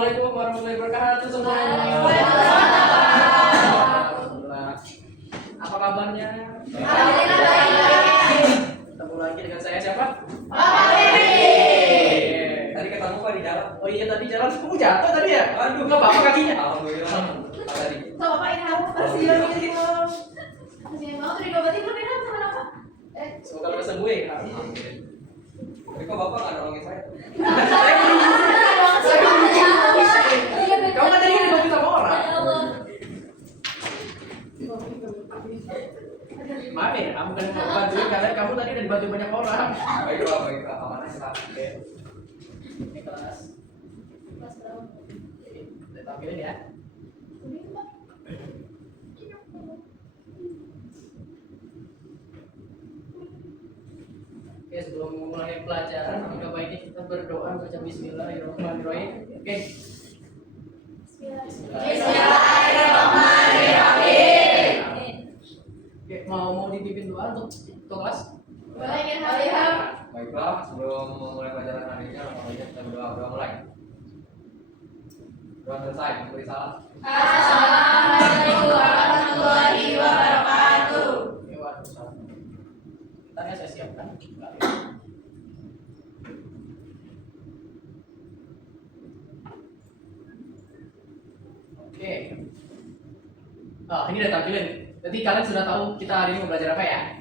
Assalamualaikum warahmatullahi wabarakatuh semuanya. Apa kabarnya? Ketemu lagi dengan saya siapa? Tadi ketemu Pak di jalan. Oh iya tadi jalan kamu jatuh tadi ya? Aduh nggak apa-apa kakinya. Alhamdulillah. Tadi. Bapak ini aku kasih mau dari obatin belum enak sama apa? Semoga lekas sembuh ya. Tapi kok Bapak nggak nolongin saya? Kamu kan tadi kan dibantu sama orang. Maaf ya, kamu kan bantuin karena kamu tadi udah dibantu banyak orang. Baiklah, baiklah. Aman aja Pak. Oke. Ini kelas. Kita tampilin ya. Oke, sebelum mulai pelajaran, maka baiknya kita berdoa baca Bismillahirrahmanirrahim. Oke. Bismillahirrahmanirrahim. Oke, mau dipimpin doa untuk kelas? Baiklah, sebelum mulai pelajaran hari ini, alhamdulillah kita berdoa mulai. Doa selesai, beri salam. Assalamualaikum warahmatullahi wabarakatuh. Oke, waalaikumsalam. Ntar ya saya siapkan. Oke. Oh, ini udah tampilin. Jadi kalian sudah tahu kita hari ini mau belajar apa ya?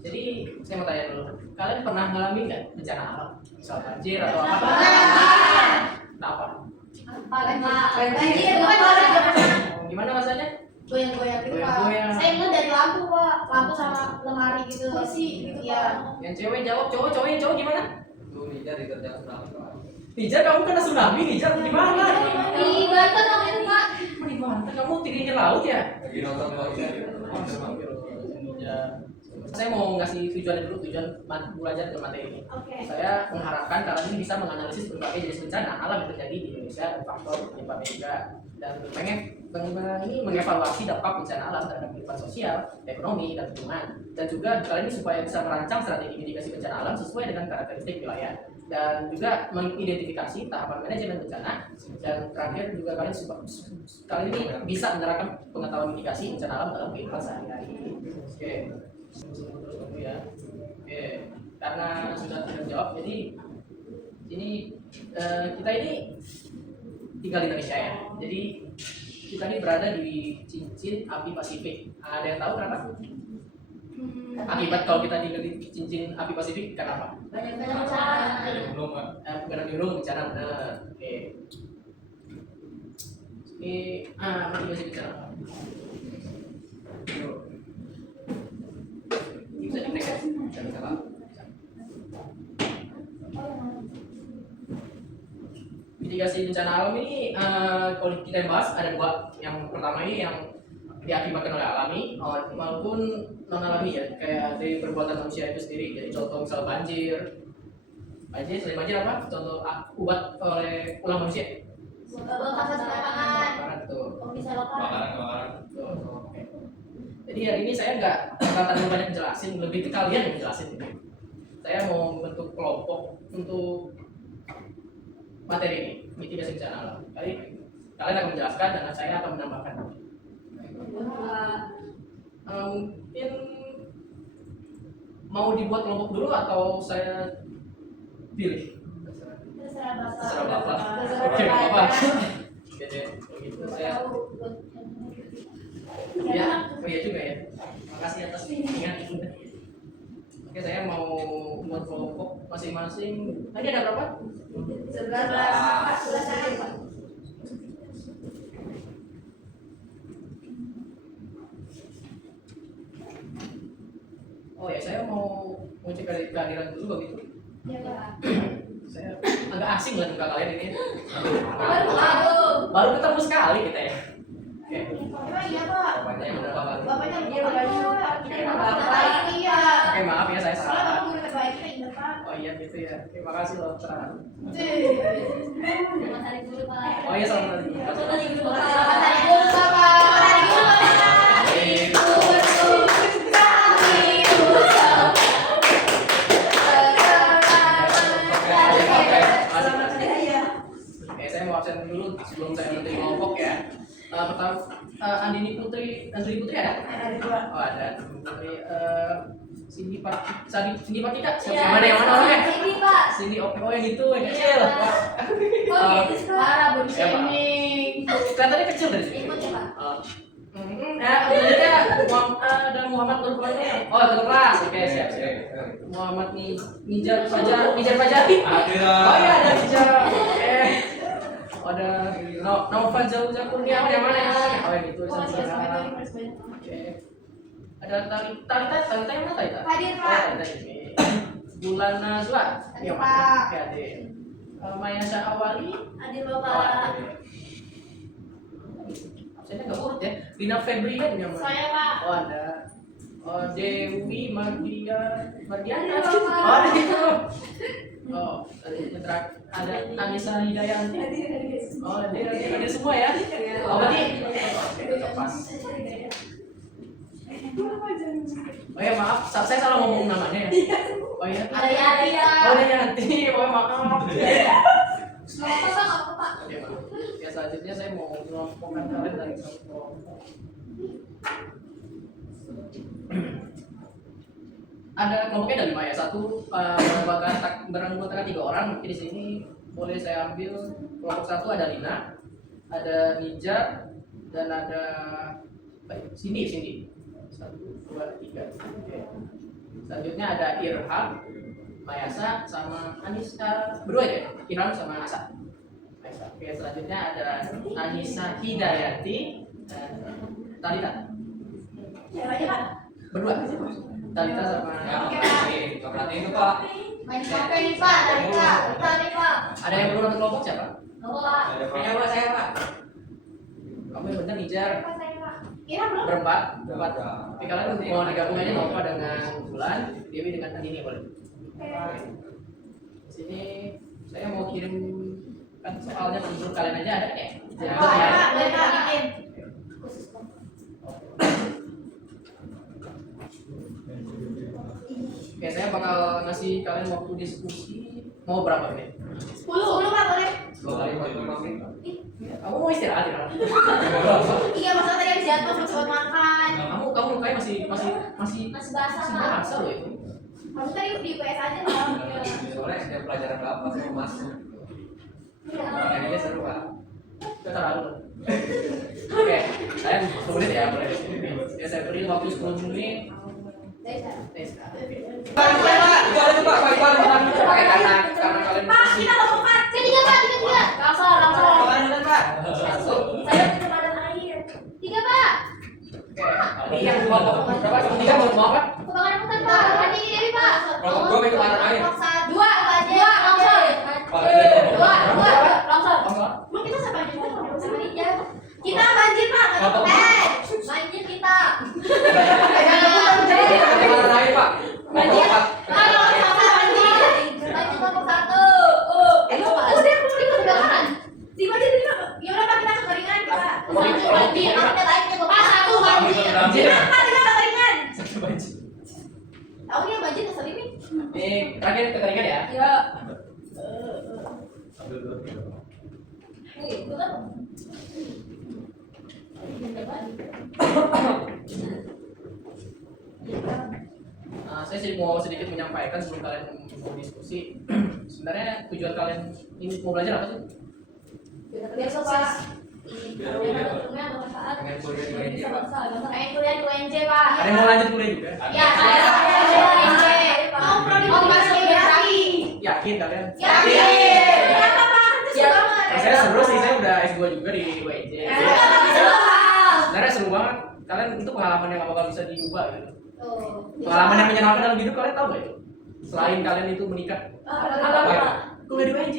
Jadi saya mau tanya dulu, kalian pernah ngalamin nggak bencana alam, misal banjir atau apa? Kenapa? Gimana rasanya? Goyang-goyang gitu Pak. Goyang-goyang. Saya ingat dari lampu Pak, lampu sama lemari gitu. Kursi gitu. Iya. Yang cewek jawab, cowok gimana? Itu Nija diterjang tsunami Pak. Nijar kamu kena tsunami, Nijar gimana? Di Banten waktu itu Pak. Di Banten kamu tingginya laut ya? Lagi nonton Indonesia. Saya mau ngasih tujuan belajar ke materi ini. Oke. Saya mengharapkan kalian ini bisa menganalisis berbagai jenis bencana alam yang terjadi di Indonesia dan faktor penyebabnya juga, dan pengen ini mengevaluasi dampak bencana alam terhadap kehidupan sosial, ekonomi, dan lingkungan. Dan juga kalian ini supaya bisa merancang strategi mitigasi bencana alam sesuai dengan karakteristik wilayah, dan juga mengidentifikasi tahapan manajemen bencana. Dan terakhir juga kalian ini bisa menerapkan pengetahuan mitigasi bencana alam dalam kehidupan sehari-hari. Oke. Terus dulu ya. Oke, karena sudah terjawab, jadi ini kita ini tinggal di Indonesia ya. Jadi kita ini berada di cincin api Pasifik. Ada yang tahu kenapa? Akibat kalau kita tinggal di cincin api Pasifik kenapa? Banyak-banyak bencana. Belum Pak. Bukan biru bencana benar. Oke. Ini mitigasi bencana apa? Bisa di-next ya? Bisa Pak. Mitigasi bencana alam ini kalau kita bahas ada dua. Yang pertama ini yang diakibatkan oleh alami maupun non alami ya, kayak dari perbuatan manusia itu sendiri. Jadi contoh misal banjir, selain banjir apa? Contoh buat oleh ulah manusia. Kebakaran Tuh. Kebakaran. Tuh. Oke. Jadi hari ini saya nggak terlalu banyak jelasin, lebih ke kalian yang jelasin ini. Saya mau membentuk kelompok untuk materi ini, mitigasi bencana alam. Kalian akan menjelaskan dan saya akan menambahkan. Mungkin mau dibuat kelompok dulu atau saya pilih? Terserah Bapak. Oke, Bapak. Oke deh, kalau gitu saya ya, iya juga ya. Makasih atas bimbingan. Oke, saya mau buat kelompok masing-masing. Tadi ada berapa? 11. Oh ya, saya mau cek kehadiran dulu begitu. Iya Pak. Saya agak asing lah muka kalian ini. Aduh. Baru ketemu sekali kita ya. Oke. Emang iya Pak. Bapaknya yang berapa kali? Bapaknya iya Bapak. Kita Bapak iya. Oke, maaf ya saya Soalnya salah. Bapak guru terbaik kita ingat Pak. Oh iya gitu ya. Terima kasih loh saran. Selamat hari guru Pak. Oh iya selamat hari. Selamat hari guru Pak. Selamat hari guru Bapak. Masih sebelum saya menerima kelompok ya. Pertama, Andini Putri ada? Ada dua. Oh ada. Putri, Cindy Patika. Siapa yang mana orangnya? Ini Pak. Cindy oh yang itu yang kecil. Oh gitu. Parah body Ya, Pak. shaming. Kelihatannya kecil dari sini. Ikut ya Pak. Selanjutnya ada Muhammad Nur Fajri. Oh satu kelas. Oke siap. Muhammad Mijar Fajari. Oh iya ada Mijar. Ada Nova Jauh Kurnia yang mana yang mana? Oh yang itu Oh, sama. Oke. Ada Talita yang mana Talita? Hadir, Oh, Pak. Talita ini. Bulan Najwa. Hadir, Yang Pak. mana? Oke, ada. Maya Syahawali. Hadir Oh, Bapak. ada. Absennya nggak urut ya. Dina Febrian yang mana? Saya Pak. Oh ada. Oh Dewi Mardiana. Ada, Bapak. Oh ada itu. Oh ada Anissa Hidayanti. Oh ada semua ya. Oh berarti pas. Oh ya maaf, saya salah ngomong namanya ya. Oh iya. Ada Yanti ya. Oh ada Yanti. Oh maaf. Nggak apa-apa, nggak apa-apa. Oke maaf. Ya selanjutnya saya mau mengelompokkan kalian dari kelompok. Ada kelompoknya ada 5 ya. Satu beranggotakan 3 orang. Mungkin di sini boleh saya ambil kelompok 1 ada Lina, ada Nija, dan ada Cindy. 1, 2, 3. Oke. Selanjutnya ada Irham, Mayasa, sama Anissa. Berdua ya? Irham sama Asa. Oke, selanjutnya ada Anissa Hidayati dan Talita. Siapa aja Pak? Berdua. Talita sama Berarti itu Pak. Main HP nih Pak, dari Pak. Bentar nih Pak. ada yang belum satu kelompok siapa? Nggak Pak. Saya Pak. Kamu yang benar Nijar. Pak saya Pak. Kira belum? Berempat. Tapi kalian mau digabung aja Nova dengan Bulan, Dewi dengan Andini boleh. Sini saya mau kirim kan soalnya ke grup kalian aja ada ya? Pak, Pak, boleh Pak bikin. Oke, saya bakal ngasih kalian waktu diskusi. Mau berapa menit? 10 Pak boleh. 2 kali. Kamu mau istirahat ya? Iya, masalah tadi habis jatuh belum sempat makan. Kamu mukanya masih Masih basah Pak. basah loh itu. Kamu tadi di PS aja Pak. Soalnya setiap pelajaran berapa saya mau masuk. Iya. Jadinya seru Pak. Kita terlalu. Oke, kalian 10 menit ya boleh. Ya saya beri waktu 10 menit. Tes. Pak, itu ada tuh Pak, Karena kalian Pak, kita mau makan. Tiga Pak, tiga. Langsung. Pak. satu. Saya minta badan air. 3 Pak. Oke, ini yang kelompok berapa? Yang ketiga mau apa? Kebakaran hutan Pak. Tadi Dewi Pak. Kelompok 2 minta badan air. 2 aja. Langsung. Pak, 2 langsung. Apa? Emang kita siapa aja Pak? Sama Ninja. Kita banjir Pak. Banjir kita. badan air Pak. Banjir. Pak. Banjir kelompok 1. Udah kebakaran. Di banjir ini Pak. Ya udah Pak, kita kekeringan kita. Banjir. Aku lainnya Pak. 1 banjir. Kenapa kita kekeringan? Satu banjir. Tahu ya banjir ngeselin nih. Ini terakhir kekeringan ya. Ya. Itu kan. Saya sih mau sedikit menyampaikan sebelum kalian mau diskusi. Sebenarnya tujuan kalian ini mau belajar apa sih? Biar sukses. Pengen kuliah di UNJ Pak. Pengen kuliah di UNJ Pak. Ada yang mau lanjut kuliah juga? Ya, saya di UNJ. Mau prodi masuk geografi. Yakin kalian? Yakin. Kenapa Pak? Seru banget. Saya seru sih, saya udah S2 juga di UNJ. Seru Pak. Sebenarnya seru banget. Kalian itu pengalaman yang gak bakal bisa diubah gitu. Tuh. Pengalaman yang menyenangkan dalam hidup kalian tahu gak itu? Selain kalian itu menikah, Apa Pak? kuliah di UNJ.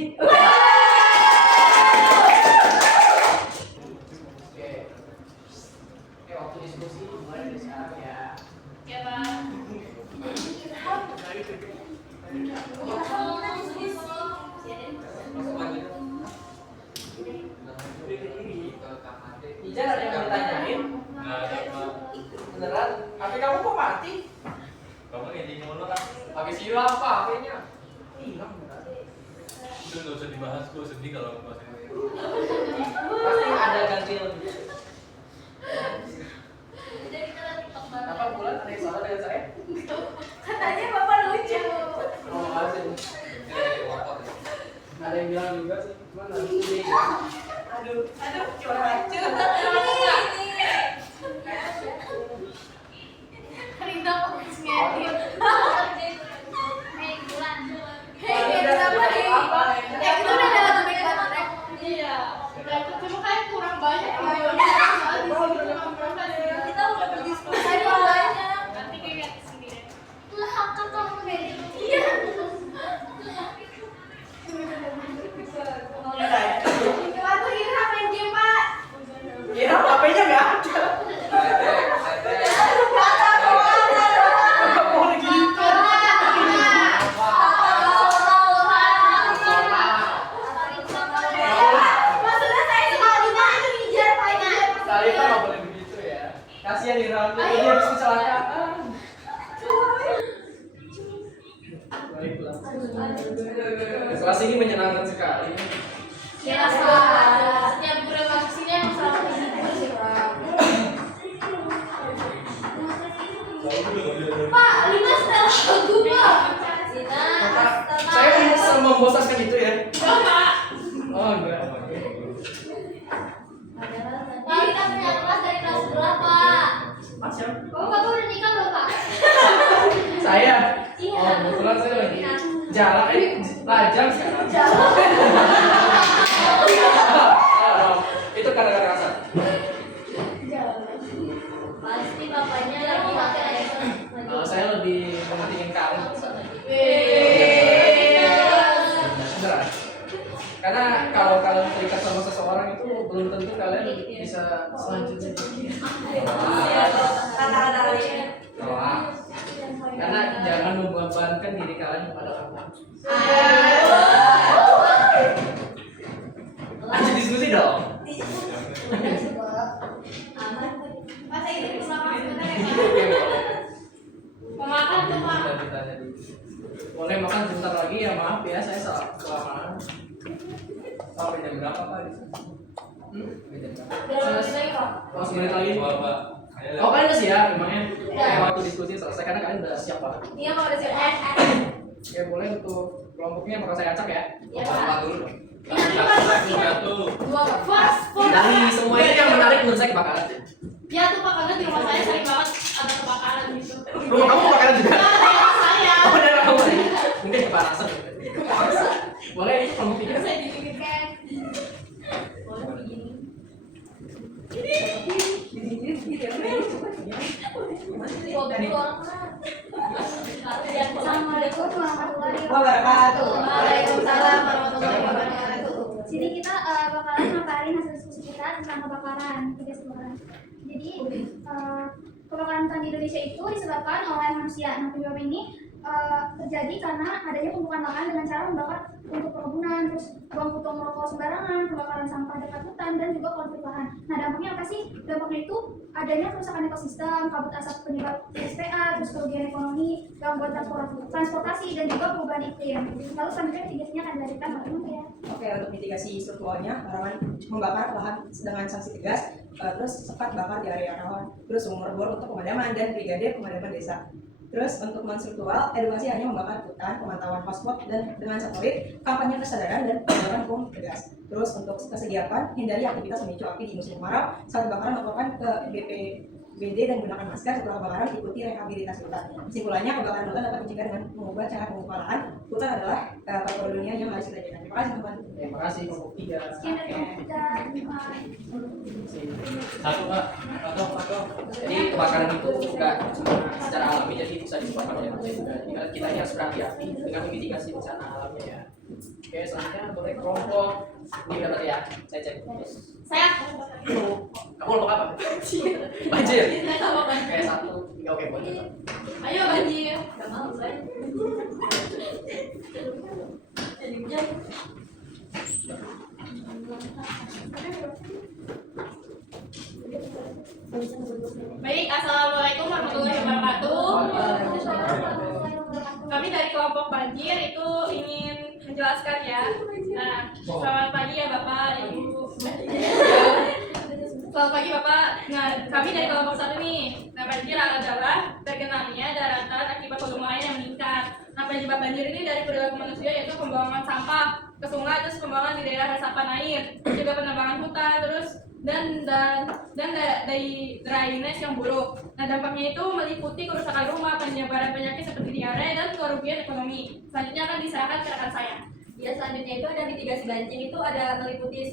Oke, waktu diskusi mulai dari sekarang ya. Ya Pak. Ijan ada yang mau ditanyain? Beneran? HP kamu kok mati? Kamu ngeding mulu kan? Pakai silau apa HP-nya? Hilang beneran. Dulu usah dibahas, gue sedih kalau bahas ini. Pasti ada ganjil. Jadi kita TikTok banget. Apa bulan ada yang salah dengan saya? Katanya Bapak lucu. Oh, makasih. Ada yang bilang juga sih, cuman nanti sih. Aduh, curhat. Rina fokus ngedit. Hei bulan. Hei ngedit apa nih? Itu udah ada lagu baik banget ya? Iya. Cuma kayak kurang banyak videonya. Kita udah berdiskusi banyak. Nanti kayak sendiri. Lah kan kamu ngedit. Iya. Waktu Ira main game Pak. Kira HP-nya nggak ada. Mau gitu. Maksudnya saya sekalinya itu ngejar Pak ya. Salita nggak boleh begitu ya. Kasihan Ira, dia habis kecelakaan. Baiklah. Kelas ini menyenangkan sekali. Ya salah. Setiap gue masuk sini yang salah hibur sih Pak. Pak, Lina setel lagu Pak. Lina, Saya membosankan itu ya. Pak. Oh enggak. Pak, Lina punya kelas dari kelas sebelah Pak. Mas siapa? Bapak tuh udah nikah belum Pak? Saya. Iya. Oh, kebetulan saya lagi jalan lajang sekarang. Oh, itu kadang-kadang rasa. Pasti bapaknya lagi pakai iPhone. Saya lebih mementingin karir. Beneran. Karena kalau kalian terikat sama seseorang itu belum tentu kalian bisa selanjutnya. Kata-kata lainnya. Oh, karena jangan membebankan diri kalian kepada orang lain. Lanjut diskusi dong. Masa ini bersama sebentar ya Pak? Oke, boleh. Pemakan tuh Pak. Ditanya dulu. Boleh makan sebentar lagi ya, maaf ya saya salah kelamaan. Sampai jam berapa Pak? Sampai jam berapa? Udah lebih baik kok. Oh, 10 menit lagi. Pak. Oh, kalian udah siap memangnya? Udah. Waktu diskusi selesai karena kalian udah siap Pak. Iya Pak udah siap. Oke, boleh untuk kelompoknya bakal saya acak ya. Iya Pak. dulu dong. Ini nanti Pak Satu. dua first. Dari semua ini yang menarik menurut saya kebakaran. Ya tuh Pak karena di rumah saya sering banget ada kebakaran gitu. Rumah kamu kebakaran juga? Nah, daerah saya. Oh, daerah kamu ya? Mungkin kepanasan. Boleh ini kelompok tiga. Saya dipikirkan. Boleh begini. Assalamualaikum warahmatullahi Wabarakatuh. Waalaikumsalam warahmatullahi wabarakatuh. Sini kita bakalan ngapain hasil diskusi kita tentang kebakaran, tugas kebakaran. Jadi kebakaran hutan di Indonesia itu disebabkan oleh manusia. Nah, penyebab ini terjadi karena adanya pembukaan lahan dengan cara membakar untuk perkebunan, terus buang putung rokok sembarangan, pembakaran sampah dekat hutan, dan juga konflik lahan. Nah, dampaknya apa sih? Dampaknya itu adanya kerusakan ekosistem, kabut asap penyebab SPA, terus kerugian ekonomi, gangguan transportasi, dan juga perubahan iklim. Lalu selanjutnya mitigasinya akan dilanjutkan oleh Ibu ya. Oke, untuk mitigasi strukturalnya, harapan membakar lahan dengan sanksi tegas, terus sekat bakar di area rawan, terus sumur bor untuk pemadaman dan brigade pemadaman desa. Terus untuk non-struktural, edukasi hanya membakar hutan, pemantauan hotspot, dan dengan satelit, kampanye kesadaran dan penegakan hukum tegas. Terus untuk kesegiatan, hindari aktivitas memicu api di musim kemarau. Saat kebakaran laporkan ke BPBD dan gunakan masker. Setelah kebakaran ikuti rehabilitasi hutan. Kesimpulannya, kebakaran hutan dapat dicegah dengan mengubah cara pembukaan lahan. Hutan adalah paru dunia yang harus kita jaga. Terima kasih teman-teman. Terima kasih kelompok tiga. Sekian dari kita. Satu Pak. Satu. Jadi kebakaran itu bukan cuma secara alami, jadi bisa disebabkan oleh manusia juga. Jadi kita ini harus berhati-hati dengan memitigasi bencana alamnya ya. Oke, selanjutnya boleh kelompok ini berapa ya? Saya cek. Saya. Kamu kelompok apa? Banjir. Saya apa Pak? Oke, 1, 3, oke boleh. Ayo banjir. Gak mau saya. Jadi hujan. Baik, assalamualaikum warahmatullahi wabarakatuh. Kami dari kelompok banjir itu ingin menjelaskan ya. Nah, selamat pagi ya Bapak, Ibu. Selamat pagi Bapak. Nah, kami dari kelompok 1 nih. Nah, banjir adalah tergenangnya daratan akibat volume air yang meningkat. Nah, penyebab banjir ini dari perilaku manusia, yaitu pembuangan sampah ke sungai, terus pembuangan di daerah resapan air, terus juga penebangan hutan, terus dan dari drainase yang buruk. Nah, dampaknya itu meliputi kerusakan rumah, penyebaran penyakit seperti diare, dan kerugian ekonomi. Selanjutnya akan diserahkan ke rekan saya. Ya, selanjutnya itu ada mitigasi banjir, itu ada meliputi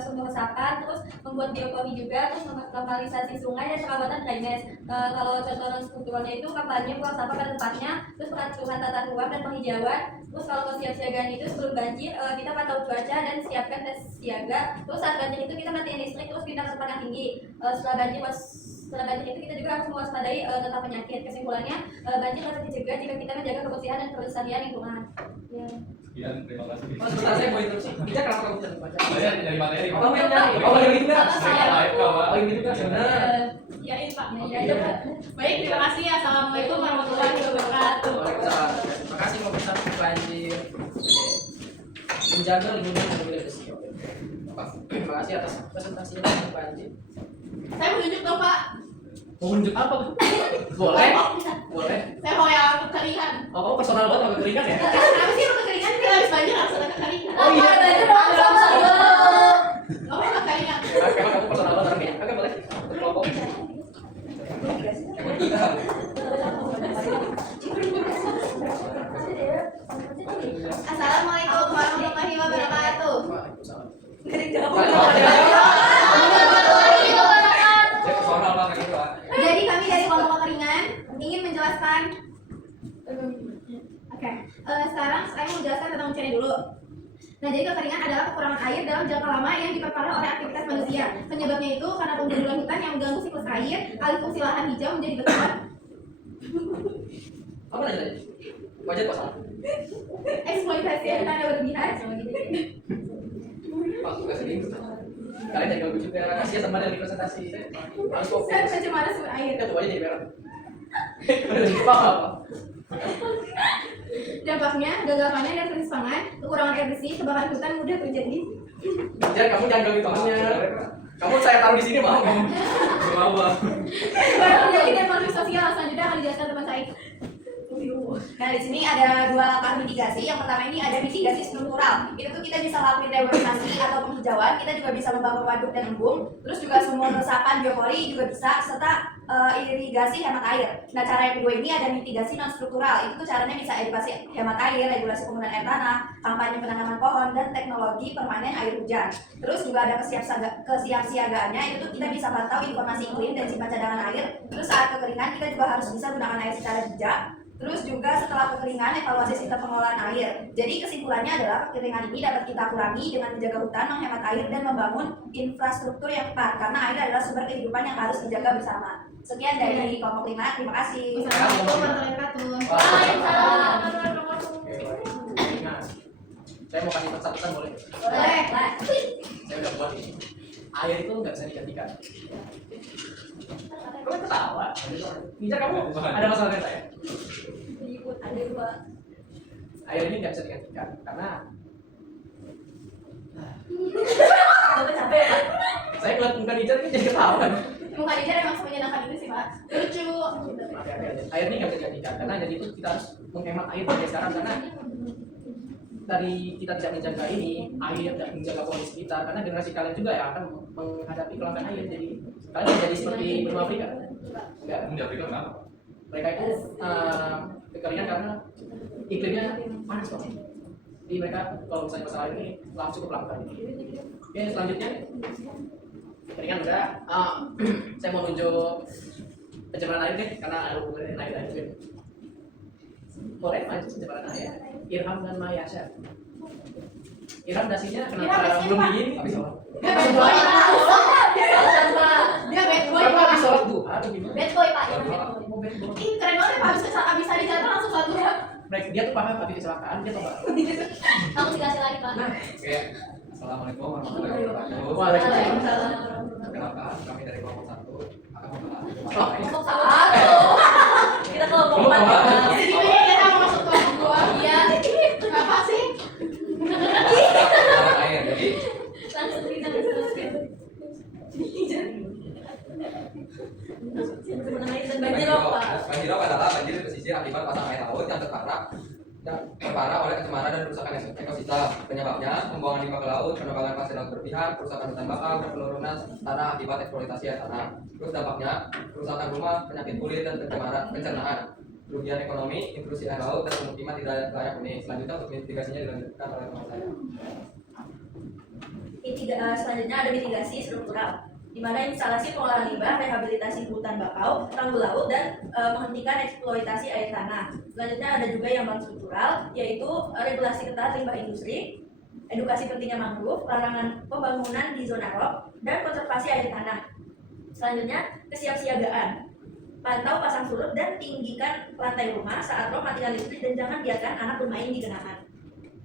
sumber resapan, terus membuat biotopi juga, terus normalisasi sungai dan perawatan drainase. Kalau contoh non strukturalnya itu kampanye buang sampah pada tempatnya, terus pengaturan tata ruang dan penghijauan. Terus kalau kesiapsiagaan itu sebelum banjir kita pantau cuaca dan siapkan tes siaga. Terus saat banjir itu kita matiin listrik, terus pindah ke tempat yang tinggi. Setelah banjir itu kita juga harus mewaspadai tentang penyakit. Kesimpulannya, banjir dapat dicegah jika kita menjaga kebersihan dan kelestarian lingkungan. Ya. Sekian, terima kasih. Oh, sebentar saya mau interupsi. Bijak kenapa kamu tidak membaca? Saya dari materi. Kamu yang dari. Oh, yang itu kan? Saya live kok, Pak. Oh, yang itu kan? Benar. Ya, ini Pak. Oke. Ya, Pak. Baik, terima kasih. Assalamualaikum warahmatullahi wabarakatuh. Waalaikumsalam. Terima kasih mau bisa banjir. Menjaga lingkungan yang lebih bersih. Terima kasih atas presentasinya tentang banjir. Saya mau tunjuk dong Pak. Mau menunjuk apa? Boleh? Boleh. Saya mau yang kekeringan. Oh, kamu personal banget sama kekeringan ya? Kenapa sih kekeringan? Kita habis banjir harus ada kekeringan. Oh iya. Oh, kekeringan. Emang kamu personal banget orangnya? Oke, boleh. Kelompok. Assalamualaikum warahmatullahi wabarakatuh. Waalaikumsalam. Saya personal Pak, gitu Pak. Jadi kami dari kelompok kekeringan ingin menjelaskan. Oke, sekarang saya mau menjelaskan tentang bencana dulu. Nah, jadi kekeringan adalah kekurangan air dalam jangka lama yang diperparah oleh aktivitas manusia. Penyebabnya itu karena penggundulan hutan yang mengganggu siklus air, alih fungsi lahan hijau menjadi berkurang. Apa aja tadi? Wajar kok salah. Eksploitasi hutan yang berlebihan. Pak, juga sedih. Kalian jadi bagus juga. Kasihan sama dari presentasi. Harus fokus. Dan pencemaran sumber air. Kita tuh aja jadi merah. Paham apa? Dampaknya gagal panen dan krisis pangan, kekurangan air bersih, kebakaran hutan mudah terjadi. Jangan kamu jangan ganggu temannya. Kamu saya taruh di sini mau. Mau Pak. Kekurangan penyakit dan konflik sosial selanjutnya akan dijelaskan teman saya. Nah, di sini ada 2 langkah mitigasi. Yang pertama ini ada mitigasi struktural. Itu tuh kita bisa lakukan reboisasi atau penghijauan, kita juga bisa membangun waduk dan embung, terus juga sumur resapan biopori juga bisa, serta irigasi hemat air. Nah, cara yang kedua ini ada mitigasi non struktural. Itu tuh caranya bisa edukasi hemat air, regulasi penggunaan air tanah, kampanye penanaman pohon, dan teknologi permanen air hujan. Terus juga ada kesiapsiagaannya. Itu tuh kita bisa pantau informasi iklim dan simpan cadangan air. Terus saat kekeringan kita juga harus bisa gunakan air secara bijak. Terus juga setelah kekeringan, evaluasi sistem pengolahan air. Jadi kesimpulannya adalah kekeringan ini dapat kita kurangi dengan menjaga hutan, menghemat air, dan membangun infrastruktur yang tepat. Karena air adalah sumber kehidupan yang harus dijaga bersama. Sekian dari kelompok 5, terima kasih. Assalamualaikum warahmatullahi wabarakatuh. Waalaikumsalam. Nah, saya mau kasih pesan-pesan boleh? Boleh. Saya udah buat ini. Air itu nggak bisa digantikan. Kamu ketawa. Bisa kamu ada masalah dengan saya? Ada 2. Air ini nggak bisa digantikan karena saya ngeliat muka Nijar ini jadi ketawa. Muka Nijar emang menyenangkan itu sih Pak. Lucu. Air ini nggak bisa digantikan karena jadi itu kita harus menghemat air dari sekarang karena dari kita tidak menjaga ini air dan menjaga kondisi kita karena generasi kalian juga ya akan menghadapi kelangkaan air jadi kalian jadi seperti benua Afrika enggak Di Afrika kenapa? mereka itu kekeringan karena iklimnya panas banget jadi mereka kalau misalnya masalah ini langsung cukup langka. Oke, selanjutnya kekeringan enggak saya mau nunjuk pencemaran air deh karena ada hubungannya dengan air juga. Boleh maju pencemaran air. Irham dan Mayasha. Irham dasinya kenapa belum dingin? Habis sholat. Dia bad boy. Dia bad boy. Kenapa habis sholat duha atau gimana? Bad boy Pak. Mau bad boy. Ih, keren banget ya Pak. Habis hari jalan langsung sholat duha. Dia tuh paham habis kecelakaan dia tuh. Kamu dikasih lagi Pak. Oke. Assalamualaikum warahmatullahi wabarakatuh. Waalaikumsalam. Perkenalkan, kami dari kelompok 1 akan membahas Kelompok 1. Kita kelompok 4. Jadi kita mau masuk kelompok 2. Iya. Kenapa sih? Banjirop, Pak. Banjirop adalah banjir di pesisir akibat pasang air laut yang terparah oleh pencemaran dan kerusakan ekosistem. Penyebabnya pembuangan limbah ke laut, penebangan pasir laut berpihak, kerusakan hutan bakau, penurunan tanah akibat eksploitasi air tanah. Terus dampaknya kerusakan rumah, penyakit kulit dan pencernaan, kerugian ekonomi, intrusi air laut dan pemukiman tidak layak huni. Selanjutnya untuk mitigasinya dilanjutkan oleh teman saya. Selanjutnya ada mitigasi struktural, di mana instalasi pengolahan limbah, rehabilitasi hutan bakau, tanggul laut, dan menghentikan eksploitasi air tanah. Selanjutnya ada juga yang non struktural, yaitu regulasi ketat limbah industri, edukasi pentingnya mangrove, larangan pembangunan di zona ROP, dan konservasi air tanah. Selanjutnya kesiapsiagaan, pantau pasang surut dan tinggikan lantai rumah saat ROP matikan listrik dan jangan biarkan anak bermain di genangan.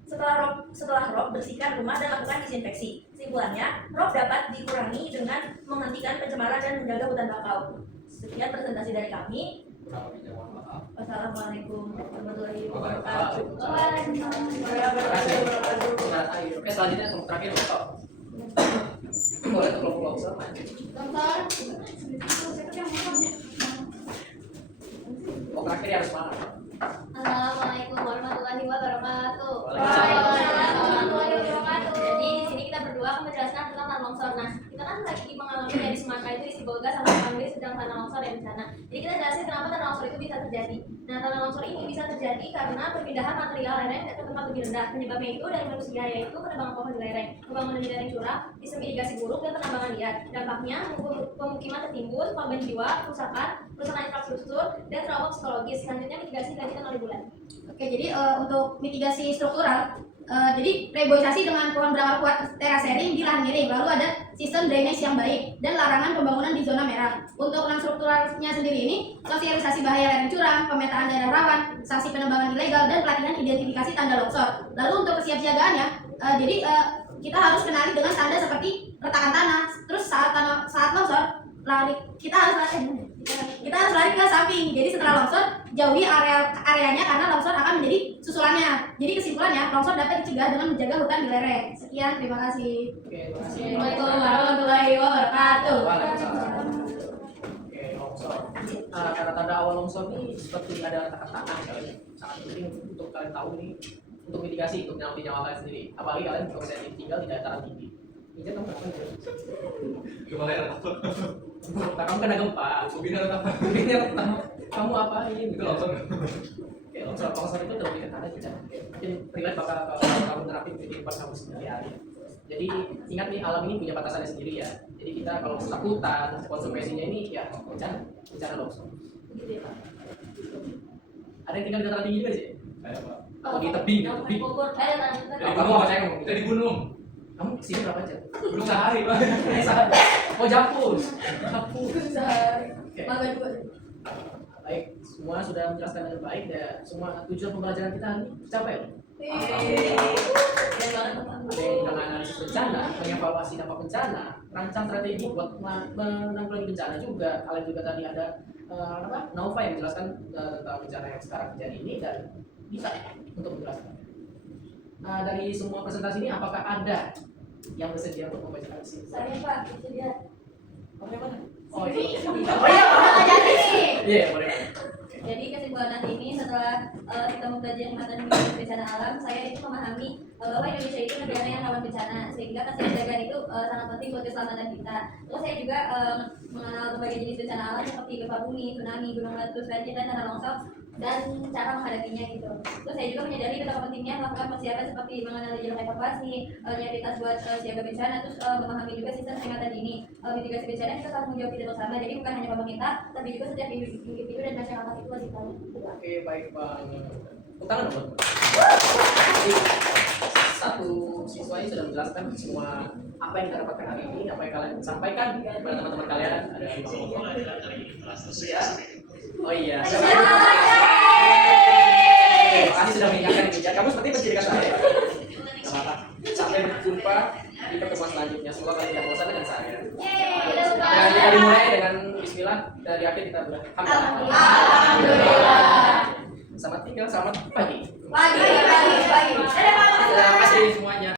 Setelah ROP, bersihkan rumah dan lakukan disinfeksi. Kesimpulannya, ROP dapat dikurangi dengan menghentikan pencemaran dan menjaga hutan bakau. Sekian presentasi dari kami. Kurang lebihnya mohon maaf. Wassalamualaikum warahmatullahi wabarakatuh. Oke, selanjutnya untuk terakhir Dokter. Boleh tuh kelompok sama. Oh, terakhir harus mana? Assalamualaikum warahmatullahi wabarakatuh. Waalaikumsalam. Warahmatullahi wabarakatuh. Jadi di sini kita berdua akan menjelaskan tentang tanah longsor. Nah, kita kan lagi mengalami dari Sumatera itu isi Bolga sama Panggil sedang tanah longsor yang bencana. Jadi kita jelasin kenapa tanah longsor itu bisa terjadi. Nah, tanah longsor ini bisa terjadi karena perpindahan material lereng ke tempat lebih rendah. Penyebabnya itu dari manusia, yaitu penebangan pohon di lereng, pembangunan di lereng curam, sistem irigasi buruk, dan penambangan liar. Dampaknya pemukiman tertimbun, korban jiwa, kerusakan infrastruktur, dan trauma psikologis. Selanjutnya mitigasi dilanjutkan oleh Bulan. Oke, jadi untuk mitigasi struktural, jadi reboisasi dengan pohon berawar kuat terasering di lahan miring, lalu ada sistem drainage yang baik dan larangan pembangunan di zona merah. Untuk non strukturalnya sendiri ini sosialisasi bahaya lereng curam, pemetaan daerah rawan, sanksi penebangan ilegal, dan pelatihan identifikasi tanda longsor. Lalu untuk kesiapsiagaannya, jadi kita harus kenali dengan tanda seperti retakan tanah. Terus saat longsor kita harus lari ke samping. Jadi setelah longsor jauhi areanya karena longsor akan menjadi susulannya. Jadi kesimpulannya longsor dapat dicegah dengan menjaga hutan di lereng. Sekian, terima kasih. Oke, terima kasih. Assalamualaikum warahmatullahi wabarakatuh. Waalaikumsalam. Oke, longsor. Tanda-tanda awal longsor ini seperti ada retakan tanah kali. Sangat penting untuk kalian tahu nih untuk mitigasi, untuk nyelamatin nyawa kalian sendiri. Apalagi kalian kalau saya tinggal di dataran tinggi. Ini kamu apa nih? Kemarin apa? Kamu kena gempa. Subina apa? Ini kamu apa ini? Itu longsor. Oke, longsor itu lebih ke tanah juga. Mungkin relate bakal kamu terapin di kehidupan kamu sehari-hari. Jadi ingat nih, alam ini punya batasannya sendiri ya. Jadi kita kalau ketakutan, konsekuensinya ini ya bencana longsor. Ada yang tinggal di dataran tinggi juga sih? Saya Pak. Atau di tebing? Kamu apa saya ngomong? Kita di gunung. Kamu kesini berapa jam? Gunung sehari Pak. Oh, Japus. Sehari. Oke. Makan dua. Baik, semua sudah menjelaskan dengan baik dan semua tujuan pembelajaran kita ini tercapai loh. Ada yang menganalisis bencana, mengevaluasi dampak bencana, rancang strategi buat menanggulangi bencana juga. Kalian juga tadi ada Nova yang menjelaskan tentang bencana yang sekarang terjadi ini dan bisa untuk menjelaskan. Dari semua presentasi ini apakah ada yang bersedia untuk membacakan di sini? Saya Pak, itu dia. Oh, yang mana? Oh, Ini. iya. Oh iya, jadi. Iya, boleh. Jadi kesimpulan nanti ini setelah kita mempelajari materi mitigasi bencana alam, saya itu memahami bahwa Indonesia itu negara yang rawan bencana, sehingga kesiapsiagaan itu sangat penting buat keselamatan kita. Terus saya juga mengenal berbagai jenis bencana alam seperti gempa bumi, tsunami, gunung meletus, banjir, dan tanah longsor, dan cara menghadapinya gitu. Terus saya juga menyadari betapa pentingnya melakukan persiapan seperti mengenali jalur evakuasi, nyari tas buat siaga bencana, terus memahami juga sistem peringatan dini. Mitigasi bencana kita tanggung jawab kita bersama, jadi bukan hanya pemerintah, tapi juga setiap individu dan masyarakat itu wajib tahu. Oke, baik Pak. Tepuk tangan dong. Satu siswa ini sudah menjelaskan semua apa yang kita dapatkan hari ini, apa yang kalian sampaikan kepada teman-teman kalian. Ada yang mau ya. Oh iya. Terima kasih sudah mengingatkan ini. Kamu seperti pendidikan saya. Tidak apa-apa. Sampai berjumpa di pertemuan selanjutnya. Semoga kalian tidak bosan dengan saya. Dan kita dimulai dengan Bismillah. Dari akhir kita berhamdulillah. Alhamdulillah. Selamat tinggal, selamat pagi. Pagi. Terima kasih semuanya.